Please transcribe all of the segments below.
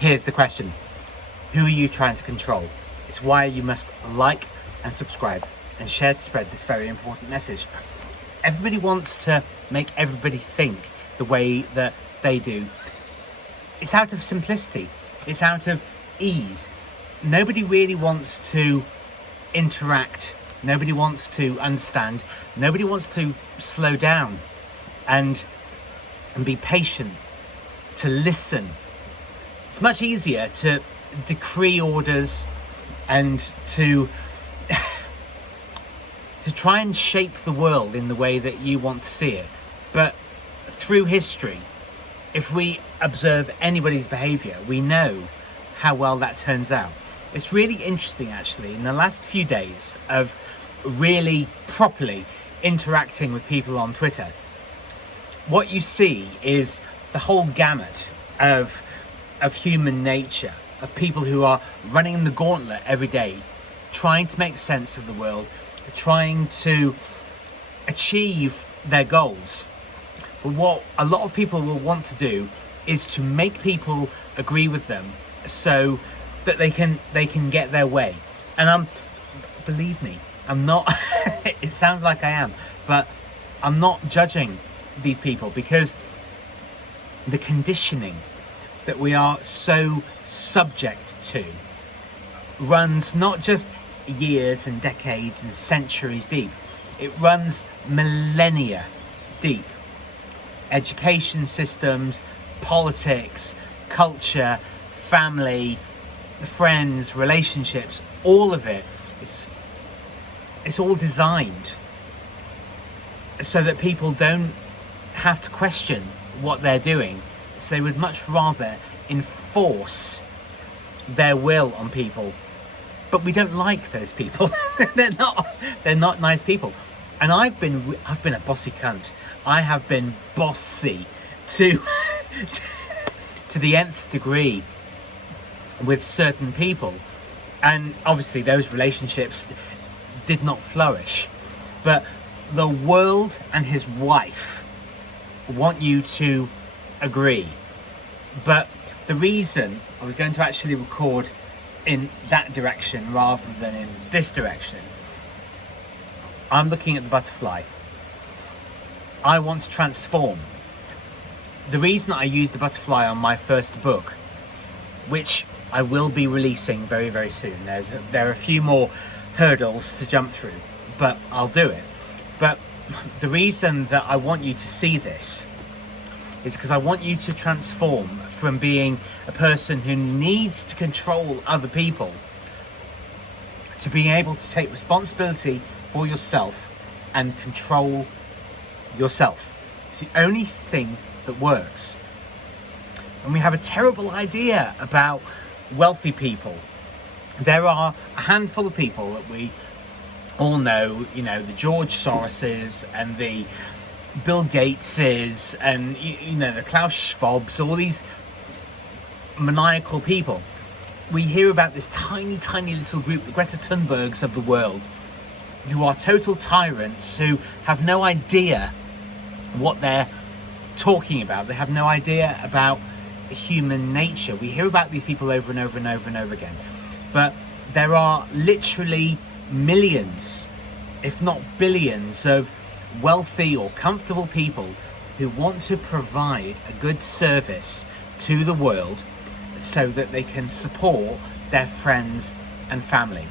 Here's the question. Who are you trying to control? It's why you must like and subscribe and share to spread this very important message. Everybody wants to make everybody think the way that they do. It's out of simplicity. It's out of ease. Nobody really wants to interact. Nobody wants to understand. Nobody wants to slow down and be patient, to listen. It's much easier to decree orders and to try and shape the world in the way that you want to see it. But through history, if we observe anybody's behavior, we know how well that turns out. It's really interesting, actually, in the last few days of really properly interacting with people on Twitter, what you see is the whole gamut of human nature, of people who are running the gauntlet every day, trying to make sense of the world, trying to achieve their goals. But what a lot of people will want to do is to make people agree with them so that they can get their way. And believe me, I'm not it sounds like I am, but I'm not judging these people, because the conditioning that we are so subject to runs not just years and decades and centuries deep, it runs millennia deep. Education systems, politics, culture, family, friends, relationships, all of it, it's all designed so that people don't have to question what they're doing. So they would much rather enforce their will on people. But we don't like those people. they're not nice people. And I've been a bossy cunt. I have been bossy to the nth degree with certain people, and obviously those relationships did not flourish. But the world and his wife want you to agree. But the reason I was going to actually record in that direction rather than in this direction, I'm looking at the butterfly. I want to transform. The reason I used the butterfly on my first book, which I will be releasing very, very soon. There are a few more hurdles to jump through, but I'll do it. But the reason that I want you to see this is because I want you to transform from being a person who needs to control other people to being able to take responsibility for yourself and control yourself. It's the only thing that works. And we have a terrible idea about wealthy people. There are a handful of people that we all know, the George Soroses and the Bill Gateses and the Klaus Schwabs, all these maniacal people. We hear about this tiny little group, the Greta Thunbergs of the world, who are total tyrants, who have no idea what they're talking about. They have no idea about human nature. We hear about these people over and over and over and over again. But there are literally millions, if not billions, of wealthy or comfortable people who want to provide a good service to the world so that they can support their friends and family.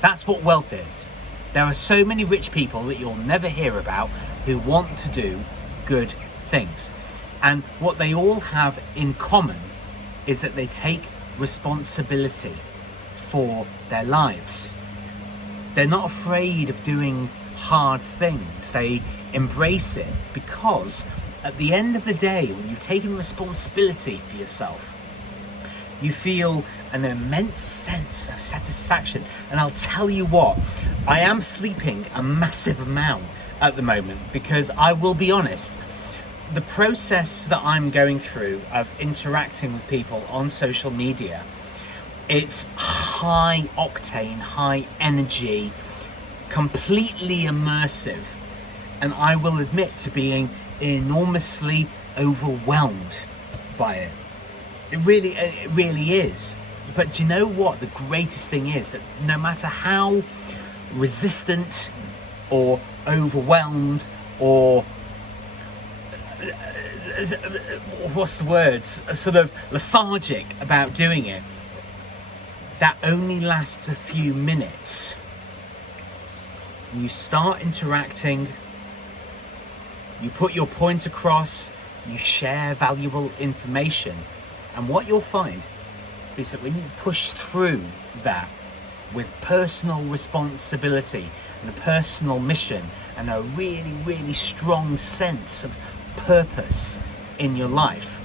That's what wealth is. There are so many rich people that you'll never hear about who want to do good things. And what they all have in common is that they take responsibility for their lives. They're not afraid of doing hard things. They embrace it because at the end of the day, when you've taken responsibility for yourself, you feel an immense sense of satisfaction. And I'll tell you what, I am sleeping a massive amount at the moment, because I will be honest, the process that I'm going through of interacting with people on social media, it's high octane, high energy, completely immersive, and I will admit to being enormously overwhelmed by it. It really is. But do you know what? The greatest thing is that no matter how resistant or overwhelmed or what's the word, sort of lethargic about doing it, that only lasts a few minutes. You start interacting, you put your point across, you share valuable information, and what you'll find is that when you push through that with personal responsibility and a personal mission and a really, really strong sense of purpose in your life,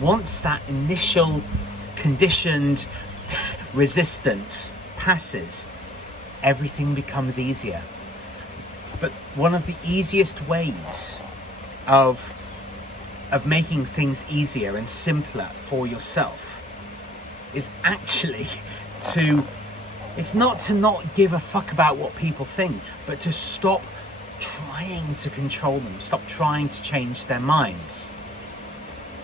once that initial conditioned resistance passes, everything becomes easier. But one of the easiest ways of making things easier and simpler for yourself is actually it's not to not give a fuck about what people think, but to stop trying to control them, stop trying to change their minds.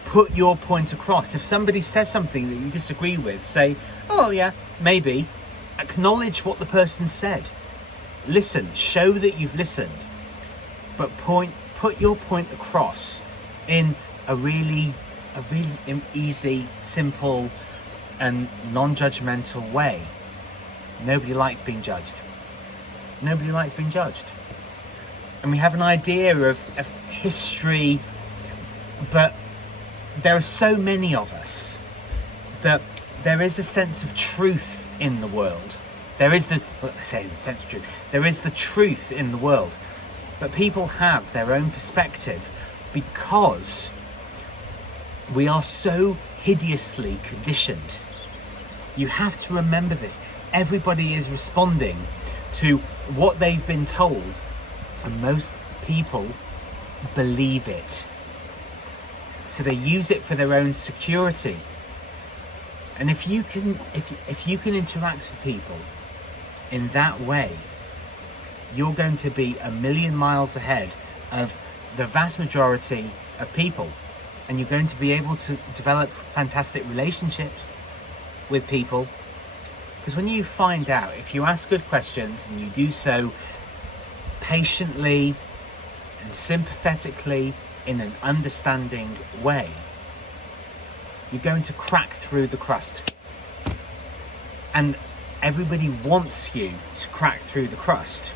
Put your point across. If somebody says something that you disagree with, say, oh yeah, maybe. Acknowledge what the person said. Listen, show that you've listened, but put your point across in a really easy, simple and non-judgmental way. Nobody likes being judged. Nobody likes being judged. And we have an idea of history, but there are so many of us that there is a sense of truth in the world. There is the truth in the world, but people have their own perspective because we are so hideously conditioned. You have to remember this. Everybody is responding to what they've been told, and most people believe it. So they use it for their own security. And if you can interact with people in that way, you're going to be a million miles ahead of the vast majority of people, and you're going to be able to develop fantastic relationships with people. Because when you find out, if you ask good questions and you do so patiently and sympathetically in an understanding way, you're going to crack through the crust. And everybody wants you to crack through the crust,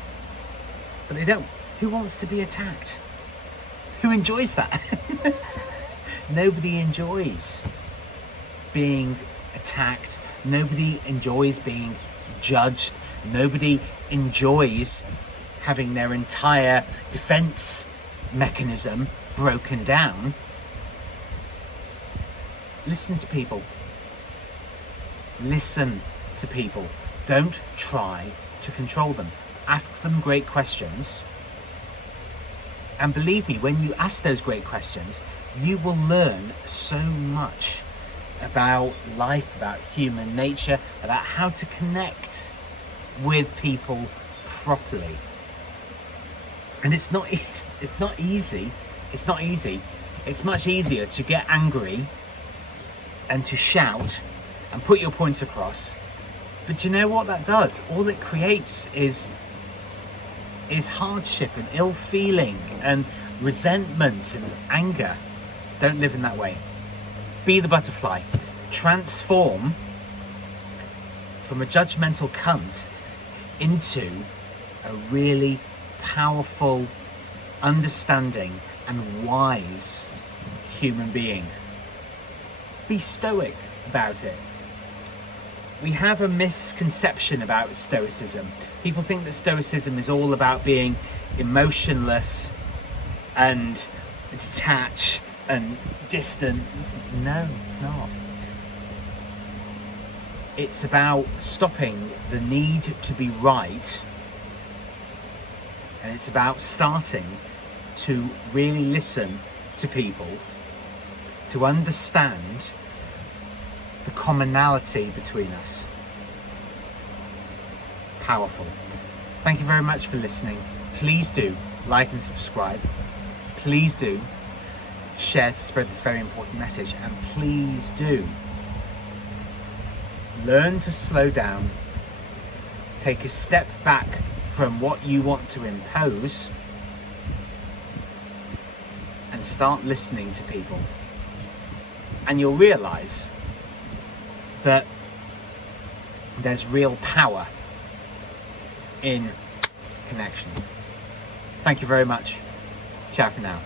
but they don't. Who wants to be attacked? Who enjoys that? Nobody enjoys being attacked. Nobody enjoys being judged. Nobody enjoys having their entire defense mechanism broken down. Listen to people. Listen to people. Don't try to control them. Ask them great questions. And believe me, when you ask those great questions, you will learn so much about life, about human nature, about how to connect with people properly. And it's not easy. It's not easy. It's much easier to get angry and to shout and put your point across. But you know what that does? All it creates is hardship and ill feeling and resentment and anger. Don't live in that way. Be the butterfly. Transform from a judgmental cunt into a really powerful, understanding and wise human being. Be stoic about it. We have a misconception about stoicism. People think that stoicism is all about being emotionless and detached and distant. No, it's not. It's about stopping the need to be right, and it's about starting to really listen to people, to understand the commonality between us. Powerful. Thank you very much for listening. Please do like and subscribe. Please do share to spread this very important message. And please do learn to slow down, take a step back from what you want to impose, and start listening to people. And you'll realize that there's real power in connection. Thank you very much. Ciao for now.